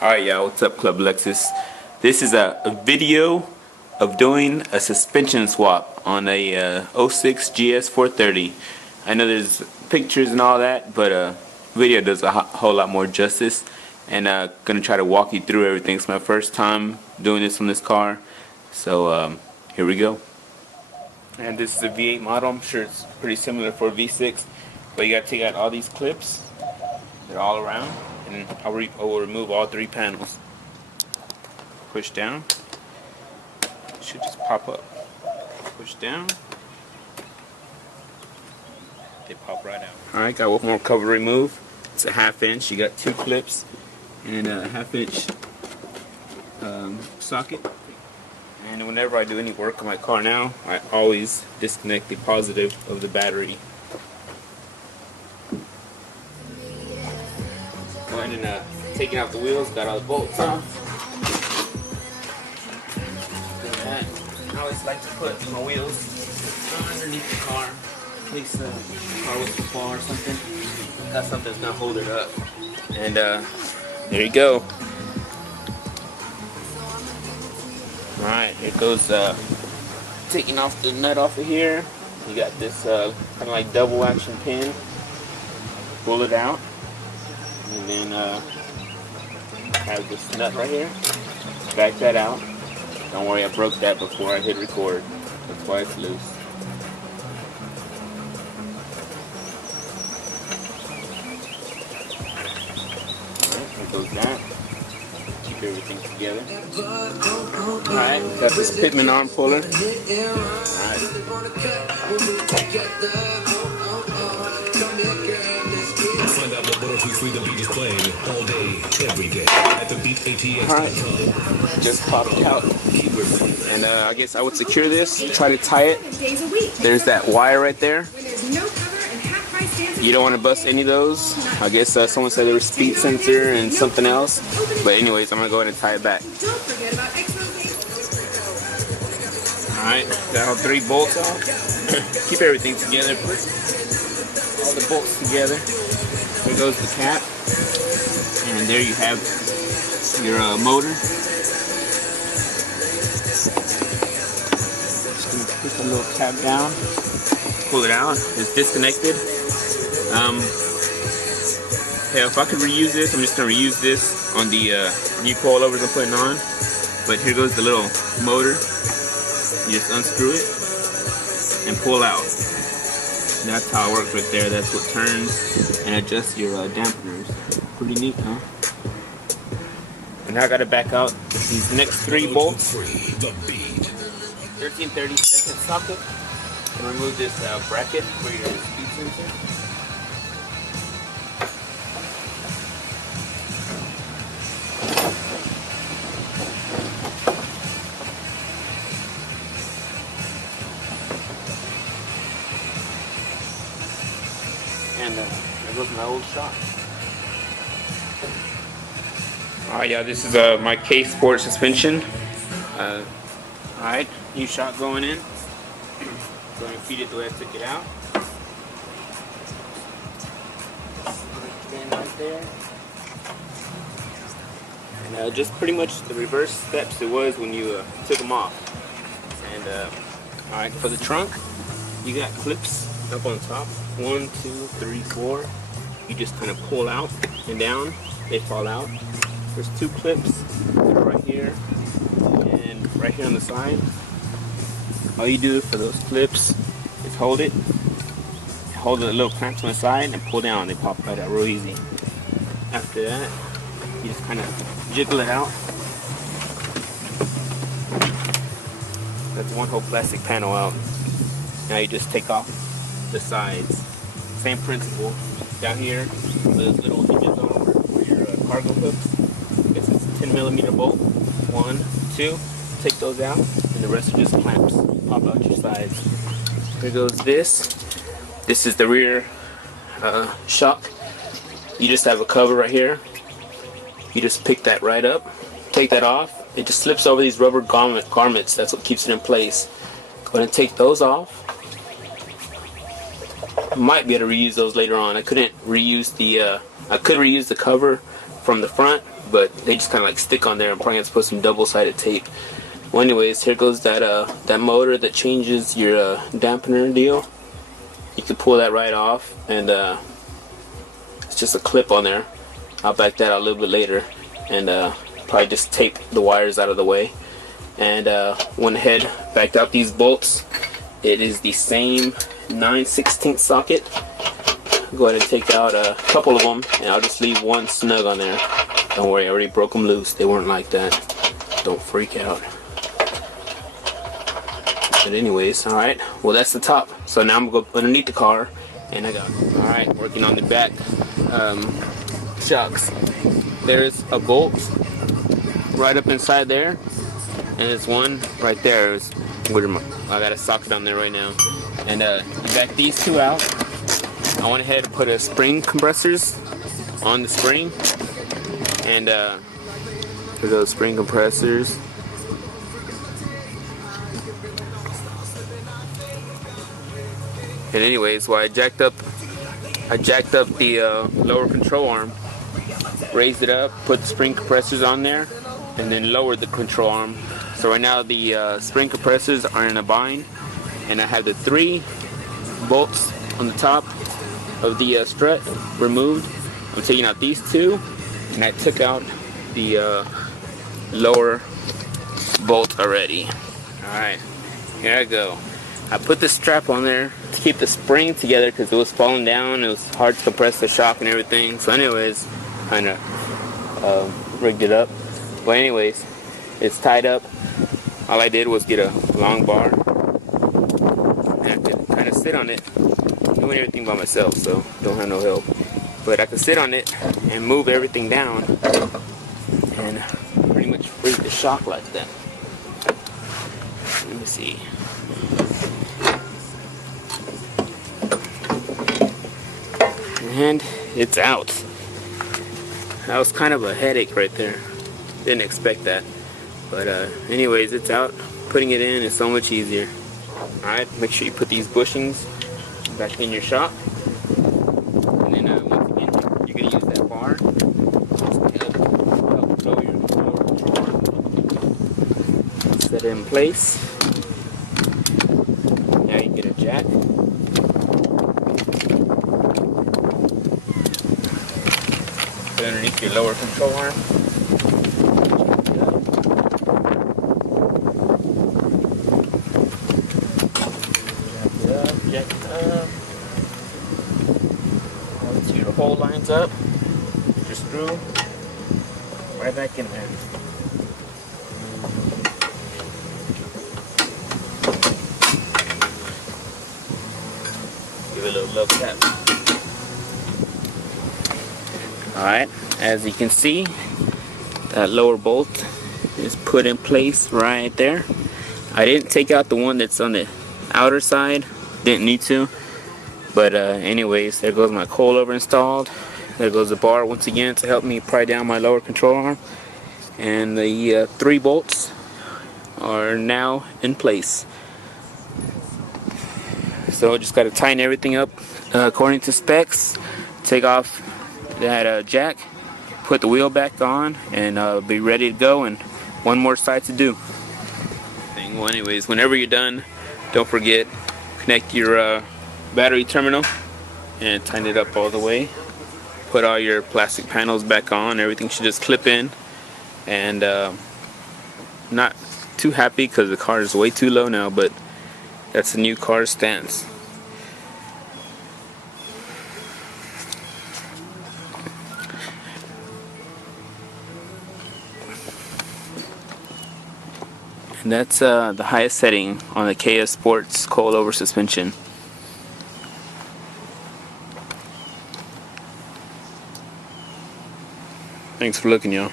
Alright y'all, what's up Club Lexus? This is a video of doing a suspension swap on a 06 GS430. I know there's pictures and all that, but video does a whole lot more justice. And gonna try to walk you through everything. It's my first time doing this on this car. So here we go. And this is a V8 model. I'm sure it's pretty similar for a V6. But you gotta take out all these clips. They're all around. And I will remove all three panels. Push down. It should just pop up. Push down. They pop right out. Alright, got one more cover to remove. It's a 1/2 inch. You got two clips and a 1/2 inch socket. And whenever I do any work on my car now, I always disconnect the positive of the battery. Going and taking out the wheels, got all the bolts off. That. I always like to put my wheels underneath the car in case the car was to fall or something. Got something that's gonna hold it up. And there you go. Alright, here goes taking off the nut off of here. You got this kind of like double action pin. Pull it out. And then have this nut right here. Back that out. Don't worry, I broke that before I hit record. That's why it's loose. Alright, there goes that. Keep everything together. Alright, got this Pitman arm puller. Alright. Find out what 102.3 The Beat is playing all day, every day at thebeatatx.com. Alright, just popped out. And I guess I would secure this, try to tie it. There's that wire right there. You don't want to bust any of those. I guess someone said there was speed sensor and something else. But anyways, I'm going to go ahead and tie it back. Alright, got all three bolts off. Keep everything together. Put all the bolts together. There goes the cap. And there you have your motor. Just going to put the little cap down. Pull it out. It's disconnected. Yeah, if I could reuse this, I'm just going to reuse this on the new coilovers I'm putting on. But here goes the little motor. You just unscrew it and pull out. And that's how it works right there. That's what turns and adjusts your dampeners. Pretty neat, huh? And now I got to back out these next three bolts. 13/32 socket. And remove this bracket for your speed sensor. And there goes my old shock. Alright, yeah, this is my K Sport suspension. Alright, new shock going in. Going to feed it the way I took it out. Right there. And just pretty much the reverse steps it was when you took them off. And alright, for the trunk, you got clips up on top. 1, 2, 3, 4. You just kind of pull out and down. They fall out. There's two clips that are right here and right here on the side. All you do for those clips is hold it. Hold the little clamps on the side and pull down. They pop right out real easy. After that, you just kind of jiggle it out. That's one whole plastic panel out. Now you just take off the sides. Same principle. Down here, those little hinges on for your cargo hooks. It's a 10mm bolt. 1, 2. Take those out, and the rest are just clamps. Pop out your sides. Here goes this. This is the rear shock. You just have a cover right here. You just pick that right up. Take that off. It just slips over these rubber garments. That's what keeps it in place. Go ahead and take those off. Might be able to reuse those later on. I couldn't reuse the I could reuse the cover from the front, but they just kind of like stick on there. I'm probably gonna have to put some double-sided tape. Well, anyways, here goes that motor that changes your dampener deal. You can pull that right off, and it's just a clip on there. I'll back that out a little bit later, and probably just tape the wires out of the way. And went ahead, backed out these bolts. It is the same 9/16 socket. Go ahead and take out a couple of them, and I'll just leave one snug on there. Don't worry, I already broke them loose. They weren't like that. Don't freak out. But anyways, alright, well that's the top. So now I'm going to go underneath the car, and I got, alright, working on the back shocks. There's a bolt right up inside there, and there's one right there. I got a socket on there right now. And you back these two out. I went ahead and put a spring compressors on the spring, and for those spring compressors. And anyways, well, I jacked up the lower control arm, raised it up, put the spring compressors on there, and then lowered the control arm. So right now the spring compressors are in a bind, and I have the 3 bolts on the top of the strut removed. I'm taking out these 2, and I took out the lower bolt already. Alright, here I go. I put the strap on there to keep the spring together because it was falling down. It was hard to compress the shock and everything. So anyways, kind of rigged it up. But anyways, it's tied up. All I did was get a long bar, and I could kind of sit on it, doing everything by myself, so don't have no help. But I could sit on it and move everything down and pretty much break the shock like that. Let me see. And it's out. That was kind of a headache right there. Didn't expect that. But anyways, it's out. Putting it in is so much easier. Alright, make sure you put these bushings back in your shop. And then once again, you're going to use that bar to help throw your lower control arm. Set it in place. Now you get a jack. Put it underneath your lower control arm. Jack it up. Once your hole lines up, put your screw right back in there. Give it a little love tap. Alright, as you can see, that lower bolt is put in place right there. I didn't take out the one that's on the outer side, didn't need to. But anyways, there goes my coilover installed. There goes the bar once again to help me pry down my lower control arm. And the 3 bolts are now in place. So just got to tighten everything up according to specs. Take off that jack, put the wheel back on, and be ready to go. And one more side to do. Well, anyways, whenever you're done, don't forget, connect your battery terminal and tighten it up all the way. Put all your plastic panels back on. Everything should just clip in. And not too happy because the car is way too low now, but that's the new car stance. And that's the highest setting on the KS Sports coilover suspension. Thanks for looking, y'all.